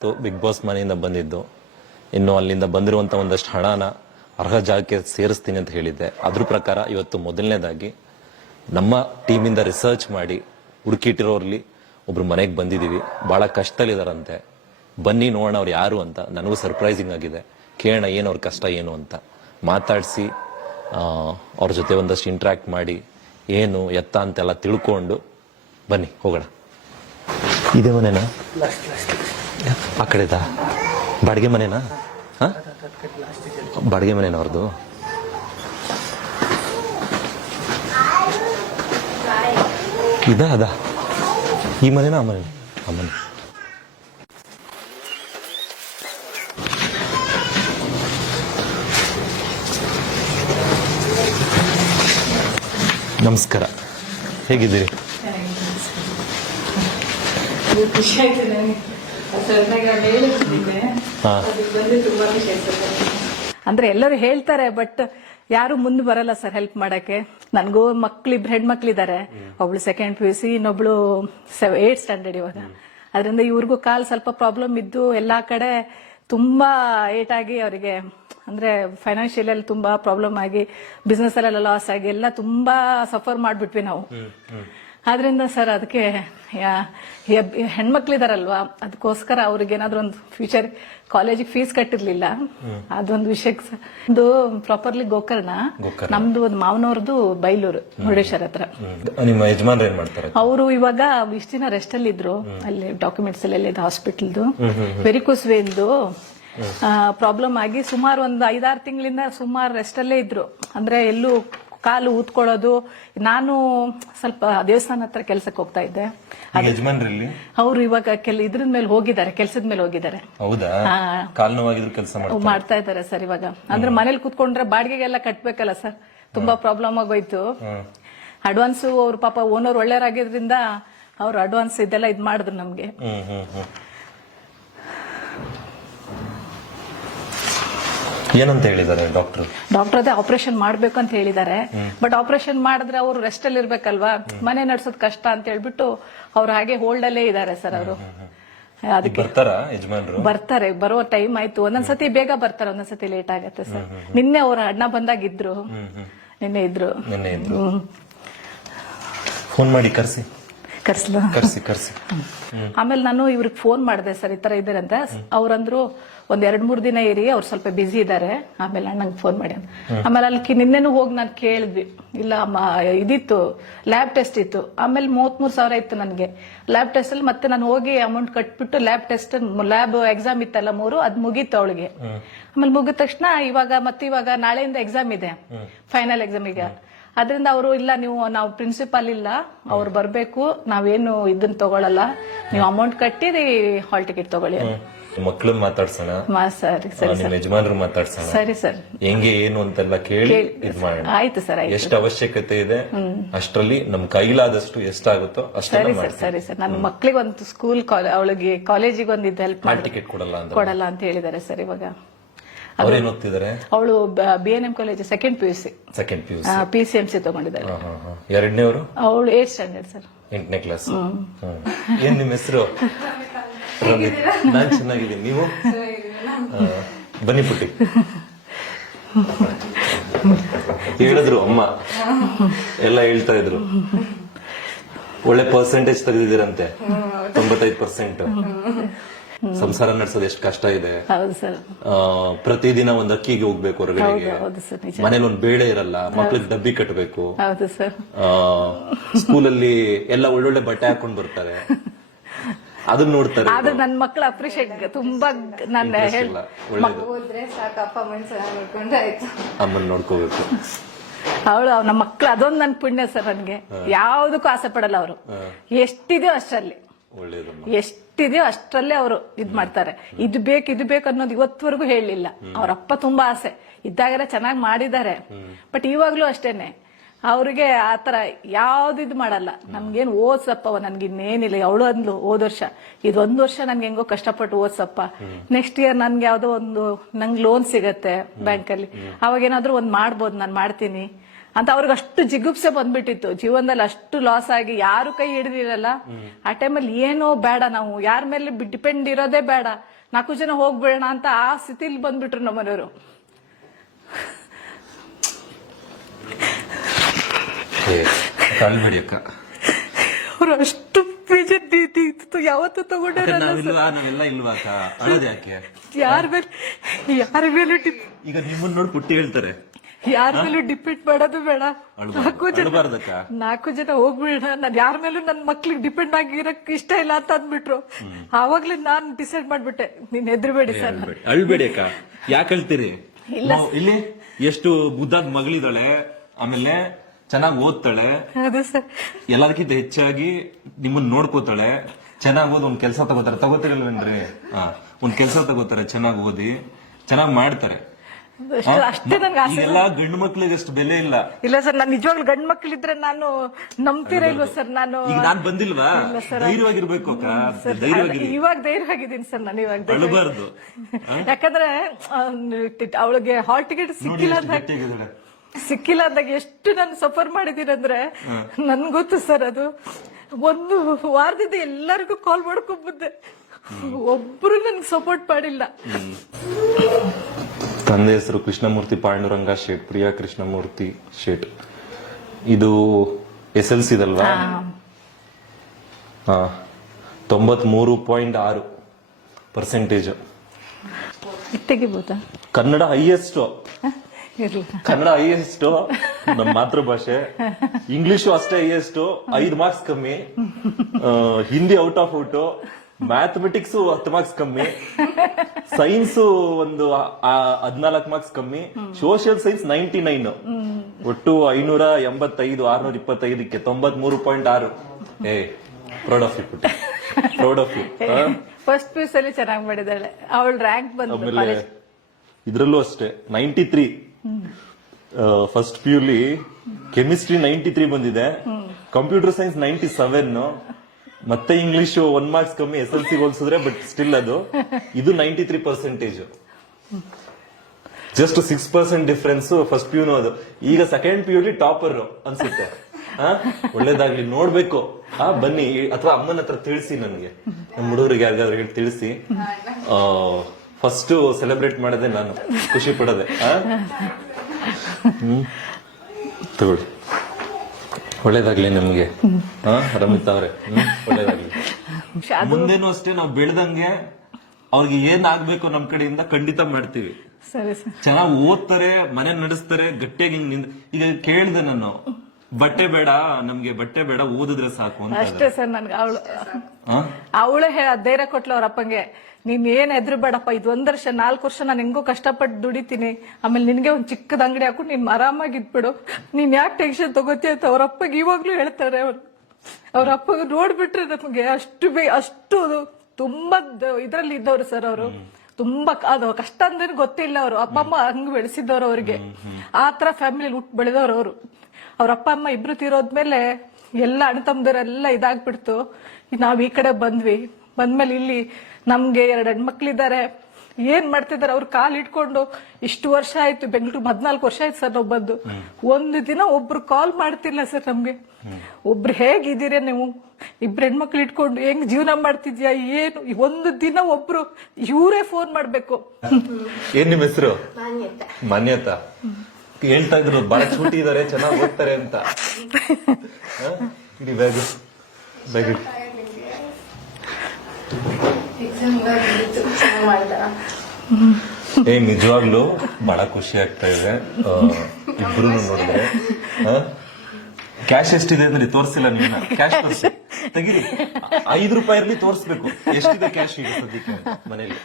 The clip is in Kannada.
ಬಿಗ್ ಬಾಸ್ ಮನೆಯಿಂದ ಬಂದಿದ್ದು. ಇನ್ನು ಅಲ್ಲಿಂದ ಬಂದಿರುವಂತ ಒಂದಷ್ಟು ಹಣನ ಅರ್ಹ ಜಾಗಕ್ಕೆ ಸೇರಿಸ್ತೀನಿ ಅಂತ ಹೇಳಿದ್ದೆ. ಅದ್ರ ಪ್ರಕಾರ ಇವತ್ತು ಮೊದಲನೇದಾಗಿ ನಮ್ಮ ಟೀಮಿಂದ ರಿಸರ್ಚ್ ಮಾಡಿ ಹುಡುಕಿಟ್ಟಿರೋರ್ಲಿ ಒಬ್ರು ಮನೆಗೆ ಬಂದಿದೀವಿ. ಬಹಳ ಕಷ್ಟದಲ್ಲಿದಾರಂತೆ. ಬನ್ನಿ ನೋಡೋಣ ಅವ್ರು ಯಾರು ಅಂತ. ನನಗೂ ಸರ್ಪ್ರೈಸಿಂಗ್ ಆಗಿದೆ. ಕೇಳೋಣ ಏನು ಅವ್ರ ಕಷ್ಟ ಏನು ಅಂತ ಮಾತಾಡಿಸಿ ಅವ್ರ ಜೊತೆ ಒಂದಷ್ಟು ಇಂಟ್ರಾಕ್ಟ್ ಮಾಡಿ ಏನು ಎತ್ತ ಅಂತೆಲ್ಲ ತಿಳ್ಕೊಂಡು ಬನ್ನಿ ಹೋಗೋಣ. ಇದೇ ಮನೆನಾ? ಆ ಕಡೆದಾ? ಬಾಡಿಗೆ ಮನೆನಾ? ಬಾಡಿಗೆ ಮನೆನಾ ಅವ್ರದ್ದು? ಇದಾ ಅದ? ಈ ಮನೆನಾ ಆ ಮನೆ? ಆ ಮನೆ. ನಮಸ್ಕಾರ, ಹೇಗಿದ್ದೀರಿ? ಖುಷಿ ಆಯ್ತು ನನಗೆ. ಅಂದ್ರೆ ಎಲ್ಲರೂ ಹೇಳ್ತಾರೆ, ಬಟ್ ಯಾರು ಮುಂದೆ ಬರಲ್ಲ ಸರ್ ಹೆಲ್ಪ್ ಮಾಡಕ್ಕೆ. ನನ್ಗೂ ಇಬ್ರು ಹೆಣ್ಮಕ್ಳಿದ್ದಾರೆ. ಒಬ್ಳು ಸೆಕೆಂಡ್ PUC, ಇನ್ನೊಬ್ಳು 8th ಸ್ಟ್ಯಾಂಡರ್ಡ್ ಇವಾಗ. ಅದರಿಂದ ಇವ್ರಿಗೂ ಕಾಲ್ ಸ್ವಲ್ಪ ಪ್ರಾಬ್ಲಮ್ ಇದ್ದು ಎಲ್ಲಾ ಕಡೆ ತುಂಬಾ ಏಟಾಗಿ ಅವರಿಗೆ ಅಂದ್ರೆ ಫೈನಾನ್ಷಿಯಲ್ ಅಲ್ಲಿ ತುಂಬಾ ಪ್ರಾಬ್ಲಮ್ ಆಗಿ ಬಿಸ್ನೆಸ್ ಅಲ್ಲೆಲ್ಲ ಲಾಸ್ ಆಗಿ ಎಲ್ಲ ತುಂಬಾ ಸಫರ್ ಮಾಡ್ಬಿಟ್ವಿ ನಾವು. ಆದ್ರಿಂದ ಸರ್ ಅದಕ್ಕೆ ಹೆಣ್ಮಕ್ಳಿದಾರಲ್ವಾ, ಅದಕ್ಕೋಸ್ಕರ ಅವ್ರಿಗೆ ಏನಾದ್ರು ಒಂದು ಫ್ಯೂಚರ್ ಕಾಲೇಜಿಗೆ ಫೀಸ್ ಕಟ್ಟಿರ್ಲಿಲ್ಲ. ಅದೊಂದು ವಿಷಯಕ್ಕೆ ಒಂದು ಪ್ರಾಪರ್ಲಿ ಗೋಕರ್ಣ, ನಮ್ದು ಒಂದು ಮಾವನವ್ರದ್ದು ಬೈಲೂರು ಮುರುಡೇಶ್ವರ ಹತ್ರ. ನಿಮ್ಮ ಯಜಮಾನ್ರು ಏನ್ ಮಾಡ್ತಾರೆ? ಅವರು ಇವಾಗ ಇಷ್ಟ ದಿನ ರೆಸ್ಟ್ ಅಲ್ಲಿ ಇದ್ರು. ಅಲ್ಲಿ ಡಾಕ್ಯುಮೆಂಟ್ಸ್ ಎಲ್ಲ ಹಾಸ್ಪಿಟಲ್ದು ವೆರಿಕೋಸ್ ವೇನ್ದು ಪ್ರಾಬ್ಲಮ್ ಆಗಿ ಸುಮಾರು ಒಂದು 5-6 ತಿಂಗಳಿಂದ ಸುಮಾರು ರೆಸ್ಟ್ ಅಲ್ಲೇ ಇದ್ರು. ಅಂದ್ರೆ ಎಲ್ಲೂ ಕಾಲು ಊದ್ಕೊಳ್ಳೋದು. ನಾನು ಸ್ವಲ್ಪ ದೇವಸ್ಥಾನ ಹತ್ರ ಕೆಲ್ಸಕ್ಕೆ ಹೋಗ್ತಾ ಇದ್ದೆ. ಅವರು ಇವಾಗ ಇದ್ರ ಮೇಲೆ ಹೋಗಿದ್ದಾರೆ, ಕೆಲ್ಸದ ಮೇಲೆ ಹೋಗಿದ್ದಾರೆ. ಮಾಡ್ತಾ ಇದ್ದಾರೆ ಸರ್ ಇವಾಗ. ಅಂದ್ರೆ ಮನೇಲಿ ಕೂತ್ಕೊಂಡ್ರೆ ಬಾಡಿಗೆಗೆಲ್ಲ ಕಟ್ಬೇಕಲ್ಲ ಸರ್, ತುಂಬಾ ಪ್ರಾಬ್ಲಮ್ ಆಗೋಯ್ತು. ಅಡ್ವಾನ್ಸ್ ಅವ್ರ ಪಾಪ ಓನರ್ ಒಳ್ಳೆಯರಾಗಿದ್ರಿಂದ ಅವ್ರು ಅಡ್ವಾನ್ಸ್ ಇದೆಲ್ಲ ಇದ್ ಮಾಡಿದ್ರು ನಮ್ಗೆ. ಏನಂತ ಹೇಳಿದ್ದಾರೆ ಡಾಕ್ಟರ್? ಅದೇ ಆಪರೇಷನ್ ಮಾಡ್ಬೇಕು ಅಂತ ಹೇಳಿದ್ದಾರೆ. ಬಟ್ ಆಪರೇಷನ್ ಮಾಡಿದ್ರೆ ಅವರು ರೆಸ್ಟ್ ಅಲ್ಲಿ ಇರ್ಬೇಕಲ್ವಾ, ಮನೆ ನಡ್ಸೋದ್ ಕಷ್ಟ ಅಂತ ಹೇಳ್ಬಿಟ್ಟು ಅವ್ರು ಹಾಗೆ ಹೋಲ್ಡ್ ಅಲ್ಲೇ ಇದ್ದಾರೆ ಸರ್. ಅವರು ಅದಕ್ಕೆ ಬರ್ತಾರೆ, ಬರೋ ಟೈಮ್ ಆಯ್ತು. ಒಂದೊಂದ್ಸತಿ ಬೇಗ ಬರ್ತಾರೆ, ಒಂದೊಂದ್ಸತಿ ಲೇಟ್ ಆಗತ್ತೆ ಸರ್. ನಿನ್ನೆ ಅವ್ರ ಅಣ್ಣ ಬಂದಾಗ ಇದ್ರು, ನಿನ್ನೆ ಇದ್ರು. ಫೋನ್ ಮಾಡಿ ಕರ್ಸಿ. ಆಮೇಲೆ ನಾನು ಇವ್ರಿಗೆ ಫೋನ್ ಮಾಡಿದೆ ಸರ್, ಈ ತರ ಇದ್ದಾರೆ ಅಂತ. ಅವ್ರಂದ್ರು ಒಂದ್ 2-3 ದಿನ ಇರಿ, ಅವ್ರು ಸ್ವಲ್ಪ ಬಿಸಿ ಇದ್ದಾರೆ, ಆಮೇಲೆ ಅಣ್ಣಂಗೆ ಫೋನ್ ಮಾಡಿ. ಆಮೇಲೆ ಅಲ್ಲಿ ನಿನ್ನೆನೂ ಹೋಗಿ ನಾನು ಕೇಳಿದ್ವಿ. ಇಲ್ಲ ಇದಿತ್ತು, ಲ್ಯಾಬ್ ಟೆಸ್ಟ್ ಇತ್ತು. ಆಮೇಲೆ 33,000 ಇತ್ತು ನನಗೆ ಲ್ಯಾಬ್ ಟೆಸ್ಟ್ ಅಲ್ಲಿ. ಮತ್ತೆ ನಾನು ಹೋಗಿ ಅಮೌಂಟ್ ಕಟ್ಬಿಟ್ಟು ಲ್ಯಾಬ್ ಎಕ್ಸಾಮ್ ಇತ್ತಲ್ಲ 3, ಅದ್ ಮುಗೀತು ಅವಳಿಗೆ. ಆಮೇಲೆ ಮುಗಿದ ತಕ್ಷಣ ಇವಾಗ ನಾಳೆಯಿಂದ ಎಕ್ಸಾಮ್ ಇದೆ, ಫೈನಲ್ ಎಕ್ಸಾಮ್. ಈಗ ಅದರಿಂದ ಅವರು ಇಲ್ಲ, ನಾವು ಪ್ರಿನ್ಸಿಪಾಲ್ ಇಲ್ಲ, ಅವ್ರು ಬರ್ಬೇಕು, ನಾವೇನು ಇದನ್ನ ತಗೊಳಲ್ಲ, ನೀವು ಅಮೌಂಟ್ ಕಟ್ಟಿರಿ, ಹಾಲ್ ಟಿಕೆಟ್ ತಗೊಳ್ಳಿ. ಮಕ್ಕಳು ಮಾತಾಡ್ಸೋಣ, ಯಜಮಾನ್ರು ಮಾತಾಡ್ಸೋಣ, ಸರಿ ಸರ್, ಹೆಂಗೆ ಏನು ಅಂತೆಲ್ಲ ಕೇಳಿ ಇದ್ ಮಾಡೋಣ. ಆಯ್ತು ಸರ್, ಎಷ್ಟು ಅವಶ್ಯಕತೆ ಇದೆ ಅಷ್ಟರಲ್ಲಿ ನಮ್ ಕೈಲಾದಷ್ಟು ಎಷ್ಟಾಗುತ್ತೋ ಸರಿ ಸರ್. ಸರಿ ಸರ್, ನನ್ನ ಮಕ್ಳಿಗೆ ಒಂದು ಸ್ಕೂಲ್, ಅವಳಿಗೆ ಕಾಲೇಜಿಗೆ ಒಂದು ಇದು ಹೆಲ್ಪ್ ಮಾಡಿ, ಟಿಕೆಟ್ ಕೊಡಲ್ಲ ಅಂತ ಹೇಳಿದ್ದಾರೆ ಸರ್. ಇವಾಗ ಅವ್ರೇನ್ ಓದ್ತಿದ್ದಾರೆ? ಅವಳು BNM college second PUC PCMC ತಗೊಂಡಿದ್ದಾರೆ. ಎರಡನೇವರು? ಅವಳು 8th ಸ್ಟ್ಯಾಂಡರ್ಡ್ ಸರ್, 8ನೇ ಕ್ಲಾಸ್. ಏನ್ ನಿಮ್ ಹೆಸರು? ನಾನ್ ಚೆನ್ನಾಗಿದ್ದೀನಿ, ನೀವು? ಬನ್ನಿ ಪುಟ್ಟಿ. ಹೇಳಿದ್ರು ಅಮ್ಮ ಎಲ್ಲ ಹೇಳ್ತಾ ಇದ್ರು, ಒಳ್ಳೆ ಪರ್ಸೆಂಟೇಜ್ ತೆಗೆದಿದ್ದೀರಂತೆ, 95%. ಸಂಸಾರ ನಡೆಸೋದು ಎಷ್ಟು ಕಷ್ಟ ಇದೆ. ಪ್ರತಿದಿನ ಒಂದ್ ಅಕ್ಕಿಗೆ ಹೋಗ್ಬೇಕು ಹೊರಗಡೆಗೆ, ಮನೇಲಿ ಒಂದ್ ಬೇಳೆ ಇರಲ್ಲ, ಮಕ್ಳಿಗೆ ಡಬ್ಬಿ ಕಟ್ಟಬೇಕು, ಸ್ಕೂಲಲ್ಲಿ ಎಲ್ಲ ಒಳ್ಳೊಳ್ಳೆ ಬಟ್ಟೆ ಹಾಕೊಂಡ್ ಬರ್ತಾರೆ, ಅದನ್ನ ನೋಡ್ತಾರೆ. ಆದ್ರೆ ನನ್ ಮಕ್ಳು ಅಪ್ರಿಶಿಯೇಟ್ ತುಂಬಾ, ನಾನು ಅಮ್ಮನ್ ನೋಡ್ಕೋಬೇಕು. ಅವಳು ನಮ್ಮ ಮಕ್ಳು ಅದೊಂದು ನನ್ ಪುಣ್ಯ ಸರ್. ನನ್ಗೆ ಯಾವ್ದಕ್ಕೂ ಆಸೆ ಪಡಲ್ಲ. ಅವರು ಎಷ್ಟಿದೆಯೋ ಅಷ್ಟರಲ್ಲಿ, ಎಷ್ಟಿದೆಯೋ ಅಷ್ಟರಲ್ಲೇ ಅವರು ಇದ್ ಮಾಡ್ತಾರೆ. ಇದು ಬೇಕು ಅನ್ನೋದು ಇವತ್ತವರೆಗೂ ಹೇಳಿಲ್ಲ. ಅವ್ರಪ್ಪ ತುಂಬಾ ಆಸೆ ಇದ್ದಾಗಲೇ ಚೆನ್ನಾಗಿ ಮಾಡಿದ್ದಾರೆ. ಬಟ್ ಇವಾಗ್ಲೂ ಅಷ್ಟೇನೆ, ಅವ್ರಿಗೆ ಆತರ ಯಾವ್ದು ಇದು ಮಾಡಲ್ಲ. ನಮ್ಗೇನ್ ಓದ್ಸಪ್ಪ, ನನ್ಗೆ ಇನ್ನೇನಿಲ್ಲ. ಅವಳು ಅಂದ್ಲು ಹೋದ ವರ್ಷ, ಇದೊಂದು ವರ್ಷ ನನ್ಗೆ ಹೆಂಗೋ ಕಷ್ಟಪಟ್ಟು ಓದ್ಸಪ್ಪ, ನೆಕ್ಸ್ಟ್ ಇಯರ್ ನನ್ಗೆ ಯಾವ್ದೋ ಒಂದು ನಂಗೆ ಲೋನ್ ಸಿಗತ್ತೆ ಬ್ಯಾಂಕಲ್ಲಿ, ಅವಾಗ ಏನಾದ್ರು ಒಂದ್ ಮಾಡ್ಬೋದು, ನಾನ್ ಮಾಡ್ತೀನಿ ಅಂತ ಅವ್ರಿಗೆ ಅಷ್ಟು ಜಿಗುಪ್ಸೆ ಬಂದ್ಬಿಟ್ಟಿತ್ತು, ಜೀವನದಲ್ಲಿ ಅಷ್ಟು ಲಾಸ್ ಆಗಿ ಯಾರು ಕೈ ಹಿಡಿದಿರಲ್ಲ. ಆ ಟೈಮಲ್ಲಿ ಏನೋ ಬೇಡ, ನಾವು ಯಾರ ಮೇಲೆ ಡಿಪೆಂಡ್ ಇರೋದೇ ಬೇಡ, 4 ಜನ ಹೋಗ್ಬೇಡ ಅಂತ ಆ ಸ್ಥಿತಿಲಿ ಬಂದ್ಬಿಟ್ರು ನಮ್ಮ ಮನೆಯವರು. ಕಾಲ್ಬೇಡಿ ಅಕ್ಕ, ಅವ್ರು ಅಷ್ಟು ಬೇಜಾರ್ ಇತ್ತು, ಯಾವತ್ತೂ ತಗೊಂಡಿರಲ್ಲ. ನಾವೆಲ್ಲ ಇಲ್ವಾ ಅಕ್ಕ? ಅಳೋದು ಯಾಕೆ? ಯಾರ ಮೇಲೆ ಈಗ ನಿಮ್ಮನ್ನ ನೋಡಿ ಪುಟ್ಟಿ ಹೇಳ್ತಾರೆ, ಯಾರ ಮೇಲೂ ಡಿಪೆಂಡ್ ಮಾಡೋದು ಬೇಡ, 4 ಜನ ಹೋಗ್ಬೇಡ, ನಾನ್ ಯಾರ ಮೇಲೂ ನನ್ ಮಕ್ಳಿಗೆ ಡಿಪೆಂಡ್ ಆಗಿರಕ್ ಇಷ್ಟ ಇಲ್ಲ ಅಂತ ಅಂದ್ಬಿಟ್ರು. ಆವಾಗ್ಲೇ ನಾನ್ ಡಿಸೈಡ್ ಮಾಡ್ಬಿಟ್ಟೆ, ನೀನ್ ಹೆದ್ರಬೇಡಿ ಸರ್. ಅಳ್ಬೇಡಿ ಅಕ್ಕ, ಯಾಕೆ ಅಳ್ತೀರಿ? ಇಲ್ಲಿ ಎಷ್ಟು ಮುದ್ದಾದ ಮಗಳಿದ್ದಾಳೆ, ಆಮೇಲೆ ಚೆನ್ನಾಗಿ ಓದ್ತಾಳೆ, ಅದು ಸರ್ ಎಲ್ಲದಕ್ಕಿಂತ ಹೆಚ್ಚಾಗಿ ನಿಮ್ಮನ್ನ ನೋಡ್ಕೋತಾಳೆ, ಚೆನ್ನಾಗಿ ಓದಿ ಒಂದ್ ಕೆಲಸ ತಗೋತಿರಲ್ವೇನ್ರಿ? ಒಂದ್ ಕೆಲಸ ತಗೋತಾರೆ, ಚೆನ್ನಾಗಿ ಓದಿ ಚೆನ್ನಾಗಿ ಮಾಡ್ತಾರೆ. ಅಷ್ಟೇ ನನ್ಗೆ ಆಸೆ. ಎಲ್ಲ ಗಂಡು ಮಕ್ಳಿಗೆ ಅಷ್ಟು ಬೆಲೆ ಇಲ್ಲ. ಇಲ್ಲ ಸರ್, ನಾನು ನಿಜವಾಗ್ಲೂ ಗಂಡ್ ಮಕ್ಳಿದ್ರೆ ನಾನು ನಂಬ್ತೀರಾ ಇಲ್ವಾ ಸರ್? ಈಗ ನಾನ್ ಬಂದಿಲ್ವಾ? ಧೈರ್ಯವಾಗಿರ್ಬೇಕು ಅಕ್ಕ, ಧೈರ್ಯವಾಗಿರಿ. ಇವಾಗ ಧೈರ್ಯವಾಗಿದ್ದೀನಿ ಸರ್, ನಾನು ಇವಾಗ ಅಳಬಾರ್ದು. ಯಾಕಂದ್ರೆ ಅವಳಿಗೆ ಹಾಲ್ ಟಿಕೆಟ್ ಸಿಕ್ಕಿಲ್ಲ ಅಂದಾಗ ಎಷ್ಟು ನಾನು ಸಫರ್ ಮಾಡಿದೀನಿ ಅಂದ್ರೆ ನನ್ ಗೊತ್ತು ಸರ್. ಅದು 1 ವಾರದಿಂದ ಎಲ್ಲರಿಗೂ ಕಾಲ್ ಮಾಡ್ಕೊಂಡ್ ಬಂದೆ, ಒಬ್ರು ನನ್ಗೆ ಸಪೋರ್ಟ್ ಮಾಡಿಲ್ಲ. ತಂದೆ ಹೆಸರು ಕೃಷ್ಣಮೂರ್ತಿ ಪಾಂಡುರಂಗ ಶೇಟ್, ಪ್ರಿಯಾ ಕೃಷ್ಣಮೂರ್ತಿ ಶೇಟ್. ಇದು SLC ದಲ್ವಾ? 93.6%. ತೆಗಿಬೋದಾ? ಕನ್ನಡ ಹೈಯೆಸ್ಟ್, ಕನ್ನಡ ಹೈಯೆಸ್ಟ್ ನಮ್ಮ ಮಾತೃಭಾಷೆ. ಇಂಗ್ಲಿಷು ಅಷ್ಟೇ ಹೈಯೆಸ್ಟ್, 5 ಮಾರ್ಕ್ಸ್ ಕಮ್ಮಿ. Hindi out of out, mathematics 10 marks ಕಮ್ಮಿ, ಸೈನ್ಸ್ ಒಂದು 14 ಮಾರ್ಕ್ಸ್ ಕಮ್ಮಿ, ಸೋಷಿಯಲ್ ಸೈನ್ಸ್ 99. ಒಟ್ಟು 585, 625ಕ್ಕೆ 93.6. ಪ್ರೌಡ್ ಆಫ್ ಯು ಪುಟ್ಟಿ, proud of you. First PUC ಅಲ್ಲಿ ಚೆನ್ನಾಗಿ ಮಾಡಿದಾಳೆ, ಅವಳ ರ್ಯಾಂಕ್ ಬಂದು. ಆಮೇಲೆ ಇದ್ರಲ್ಲೂ ಅಷ್ಟೇ 93. ಫಸ್ಟ್ PUಲಿ ಕೆಮಿಸ್ಟ್ರಿ 93 ಬಂದಿದೆ, ಕಂಪ್ಯೂಟರ್ ಸೈನ್ಸ್ 97, ಮತ್ತೆ ಇಂಗ್ಲಿಷ್ 1 ಮಾರ್ಕ್ಸ್ ಕಮ್ಮಿ SLC ಹೋಲಿಸಿದ್ರೆ, ಬಟ್ ಸ್ಟಿಲ್ ಅದು ಇದು 93%. ಜಸ್ಟ್ 6% ಡಿಫ್ರೆನ್ಸ್ ಫಸ್ಟ್ PUನು ಅದು. ಈಗ ಸೆಕೆಂಡ್ PUಲಿ ಟಾಪರ್ ಅನ್ಸುತ್ತೆ. ಒಳ್ಳೇದಾಗ್ಲಿ, ನೋಡ್ಬೇಕು. ಬನ್ನಿ, ಅಥವಾ ಅಮ್ಮನ ಹತ್ರ ತಿಳಿಸಿ, ನನ್ಗೆ ನಮ್ಮ ಹುಡುಗರಿಗೆ ಯಾರಿಗಾದ್ರು ಹೇಳಿ ತಿಳಿಸಿ. ಫಸ್ಟ್ ಸೆಲೆಬ್ರೇಟ್ ಮಾಡದೆ ನಾನು, ಖುಷಿ ಪಡೋದೆ. ತಗೊಳ್ಳಿ, ಒಳ್ಳೇದಾಗ್ಲಿ ನಮ್ಗೆ. ರಮಿತಾ ಅವ್ರೆ, ಒಳ್ಳೇದಾಗ್ಲಿ. ಮುಂದೇನು ಅಷ್ಟೇ, ನಾವು ಬೆಳ್ದಂಗೆ ಅವ್ರಿಗೆ ಏನ್ ಆಗ್ಬೇಕು ನಮ್ ಕಡೆಯಿಂದ ಖಂಡಿತ ಮಾಡ್ತೀವಿ. ಸರಿ ಸರ್. ಚೆನ್ನಾಗಿ ಓದ್ತಾರೆ, ಮನೆ ನಡೆಸ್ತಾರೆ, ಗಟ್ಟಿಯಾಗಿ ಈಗ ಕೇಳ್ದೆ ನಾನು, ಬಟ್ಟೆ ಬೇಡ ನಮ್ಗೆ, ಬಟ್ಟೆ ಬೇಡ, ಓದಿದ್ರೆ ಸಾಕು ಅಂತ. ಅಷ್ಟೇ ಸರ್. ನನ್ಗೆ ಅವಳೇ ಧೈರ್ಯ ಕೊಟ್ಲ ಅವ್ರ ಅಪ್ಪಂಗೆ, ನೀನ್ ಏನ್ ಹೆದ್ರು ಬೇಡಪ್ಪ, ಇದು 1 ವರ್ಷ 4 ವರ್ಷ ನಾನು ಹೆಂಗೋ ಕಷ್ಟಪಟ್ಟು ದುಡಿತೀನಿ, ಆಮೇಲೆ ನಿನ್ಗೆ ಒಂದ್ ಚಿಕ್ಕದ ಅಂಗಡಿ ಹಾಕೊಂಡು ನೀನ್ ಆರಾಮಾಗಿ ಇದ್ಬಿಡು, ನೀನ್ ಯಾಕೆ ಟೆನ್ಷನ್ ತಗೋತೀಯ ಅಂತ ಅವ್ರ ಅಪ್ಪಗೆ ಇವಾಗ್ಲೂ ಹೇಳ್ತಾರೆ. ಅವ್ರ ಅಪ್ಪಗೆ ನೋಡ್ಬಿಟ್ರೆ ನಮ್ಗೆ ಅಷ್ಟು ತುಂಬಾ ಇದ್ರಲ್ಲಿ ಇದ್ದವ್ರು ಸರ್. ಅವರು ತುಂಬಾ ಅದು ಕಷ್ಟ ಅಂದ್ರೆ ಗೊತ್ತಿಲ್ಲ. ಅವರು ಅಪ್ಪ ಅಮ್ಮ ಹಂಗ್ ಬೆಳೆಸಿದವ್ರು, ಅವ್ರಿಗೆ ಆ ತರ ಫ್ಯಾಮಿಲಿ ಹುಟ್ಟು ಬೆಳೆದವ್ರು ಅವರು. ಅವ್ರ ಅಪ್ಪ ಅಮ್ಮ ಇಬ್ರು ತೀರೋದ್ಮೇಲೆ ಎಲ್ಲ ಅಣ್ಣ ತಮ್ಮದವರೆಲ್ಲ ಇದಾಗ್ಬಿಡ್ತು. ನಾವ್ ಈ ಕಡೆ ಬಂದ್ಮೇಲೆ ಇಲ್ಲಿ ನಮ್ಗೆ 2 ಹೆಣ್ಮಕ್ಳಿದ್ದಾರೆ. ಏನ್ ಮಾಡ್ತಿದಾರೆ ಅವ್ರು ಕಾಲ್ ಇಟ್ಕೊಂಡು ಇಷ್ಟು ವರ್ಷ ಆಯ್ತು, ಬೆಂಗಳೂರು 14 ವರ್ಷ ಆಯ್ತು ಸರ್ ನಾವು ಬಂದು. ಒಂದು ದಿನ ಒಬ್ರು ಕಾಲ್ ಮಾಡ್ತಿಲ್ಲ ಸರ್ ನಮ್ಗೆ. ಒಬ್ರು ಹೇಗಿದ್ದೀರ ನೀವು, 2 ಹೆಣ್ಮಕ್ಳು ಇಟ್ಕೊಂಡು ಹೆಂಗ್ ಜೀವನ ಮಾಡ್ತಿದ್ಯಾ, ಏನು ಒಂದು ದಿನ ಒಬ್ರು ಇವರೇ ಫೋನ್ ಮಾಡ್ಬೇಕು. ಏನ್ ನಿಮ್ ಹೆಸರು? ಮಾನ್ಯತಾ. ಹೇಳ್ತಾ ಇದ್ರು ಬಹಳ ಚೂಟಿ ಇದಾರೆ, ಚೆನ್ನಾಗಿ ಓದ್ತಾರೆ ಅಂತ. ಇಡೀ ಬ್ಯಾಗ್ ನಿಜವಾಗ್ಲು ಬಹಳ ಖುಷಿ ಆಗ್ತಾ ಇದೆ ಇಬ್ರು ನೋಡಿದ್ರೆ. ಕ್ಯಾಶ್ ಎಷ್ಟಿದೆ ಅಂದ್ರೆ ತೋರಿಸಿಲ್ಲ, ನಿನ್ನ ಕ್ಯಾಶ್ ತೋರಿಸಿ, ತೆಗೀರಿ. 5 ರೂಪಾಯಿ ತೋರಿಸ್ಬೇಕು ಎಷ್ಟಿದೆ ಕ್ಯಾಶ್ ಈಗ ಸದ್ಯಕ್ಕೆ ಮನೇಲಿ.